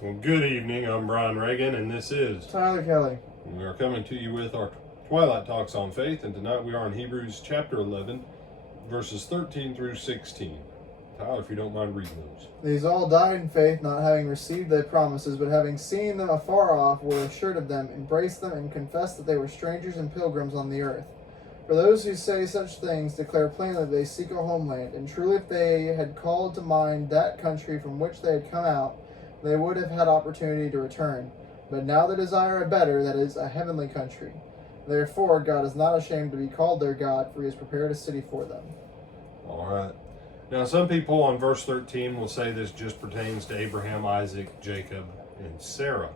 Well, good evening. I'm Brian Reagan, and this is Tyler Kelly. We are coming to you with our Twilight Talks on Faith, and tonight we are in Hebrews chapter 11, verses 13 through 16. Tyler, if you don't mind reading those. These all died in faith, not having received their promises, but having seen them afar off, were assured of them, embraced them, and confessed that they were strangers and pilgrims on the earth. For those who say such things declare plainly that they seek a homeland, and truly if they had called to mind that country from which they had come out, they would have had opportunity to return. But now they desire a better, that is, a heavenly country. Therefore, God is not ashamed to be called their God, for he has prepared a city for them. All right. Now, some people on verse 13 will say this just pertains to Abraham, Isaac, Jacob, and Sarah.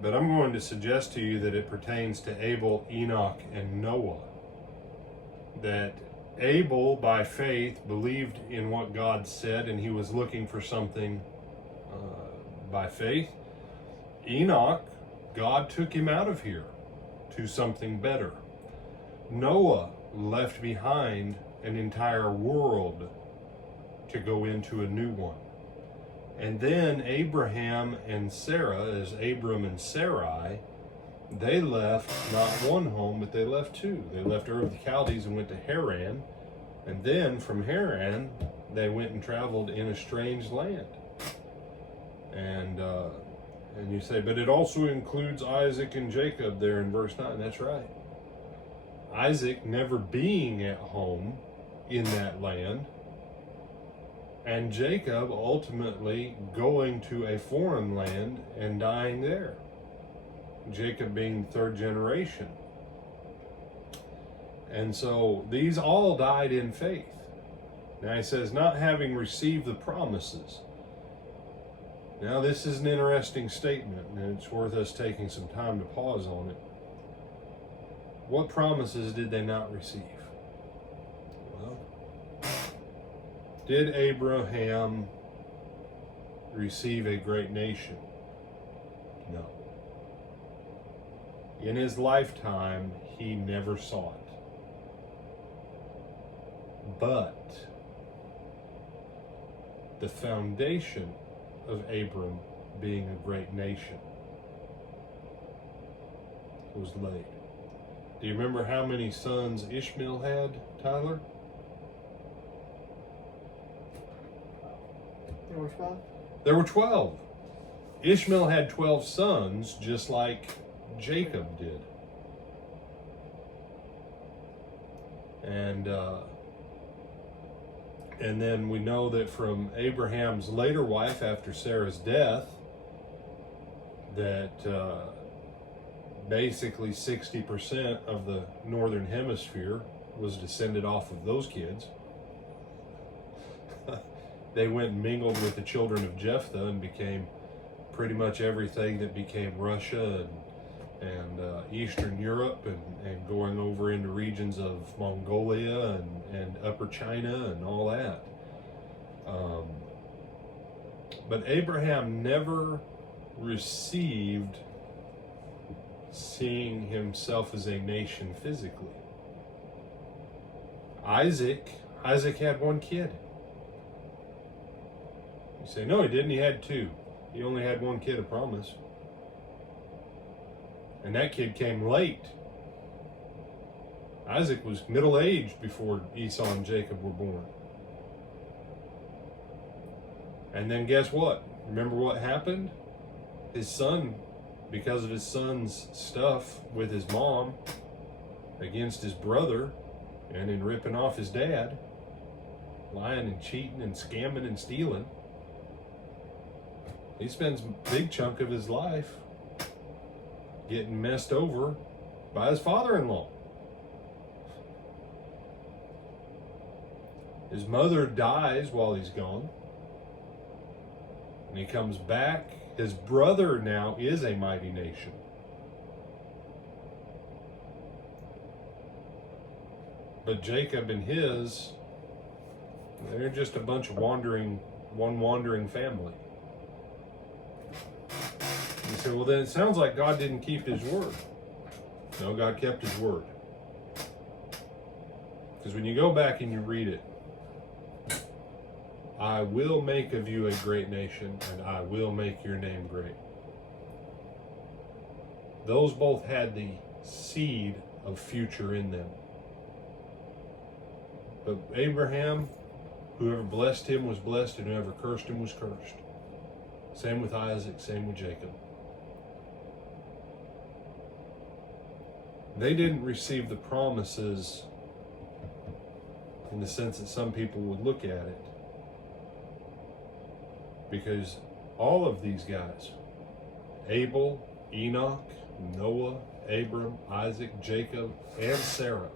But I'm going to suggest to you that it pertains to Abel, Enoch, and Noah. That Abel, by faith, believed in what God said, and he was looking for something by faith. Enoch, God took him out of here to something better. Noah left behind an entire world to go into a new one. And then Abraham and Sarah, as Abram and Sarai, they left not one home, but they left two. They left Ur of the Chaldees and went to Haran. And then from Haran, they went and traveled in a strange land. And you say, but it also includes Isaac and Jacob there in verse 9. That's right. Isaac never being at home in that land, and Jacob ultimately going to a foreign land and dying there. Jacob being third generation. And so these all died in faith. Now he says, not having received the promises. Now this is an interesting statement, and it's worth us taking some time to pause on it. What promises did they not receive? Well, did Abraham receive a great nation? No. In his lifetime, he never saw it. But the foundation of Abram being a great nation was laid. Do you remember how many sons Ishmael had, Tyler? There were 12? There were 12. Ishmael had 12 sons, just like Jacob did. And then we know that from Abraham's later wife, after Sarah's death, that basically 60% of the northern hemisphere was descended off of those kids. They went and mingled with the children of Jephthah and became pretty much everything that became Russia and Eastern Europe, and going over into regions of Mongolia and Upper China and all that. But Abraham never received seeing himself as a nation physically. Isaac had one kid. You say, no, he didn't. He had two. He only had one kid of promise. And that kid came late. Isaac was middle-aged before Esau and Jacob were born. And then guess what? Remember what happened? His son, because of his son's stuff with his mom against his brother, and in ripping off his dad, lying and cheating and scamming and stealing, he spends a big chunk of his life getting messed over by his father-in-law. His mother dies while he's gone. And he comes back. His brother now is a mighty nation. But Jacob and his, they're just a bunch of wandering family. You say, well, then it sounds like God didn't keep his word. No, God kept his word. Because when you go back and you read it, I will make of you a great nation, and I will make your name great. Those both had the seed of future in them. But Abraham, whoever blessed him was blessed, and whoever cursed him was cursed. Same with Isaac, same with Jacob. They didn't receive the promises in the sense that some people would look at it. Because all of these guys, Abel, Enoch, Noah, Abram, Isaac, Jacob, and Sarah,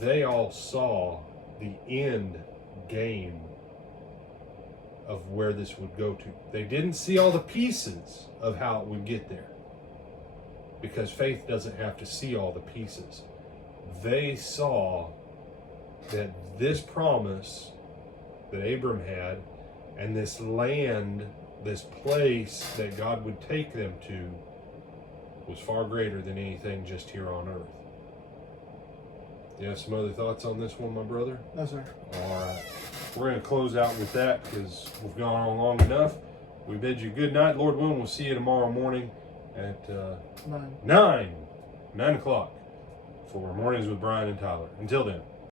they all saw the end game of where this would go to. They didn't see all the pieces of how it would get there, because faith doesn't have to see all the pieces. They saw that this promise that Abram had, and this land, this place that God would take them to, was far greater than anything just here on earth. You have some other thoughts on this one, my brother? No, sir. All right. We're going to close out with that because we've gone on long enough. We bid you good night. Lord willing, we'll see you tomorrow morning at 9 o'clock for Mornings with Brian and Tyler. Until then.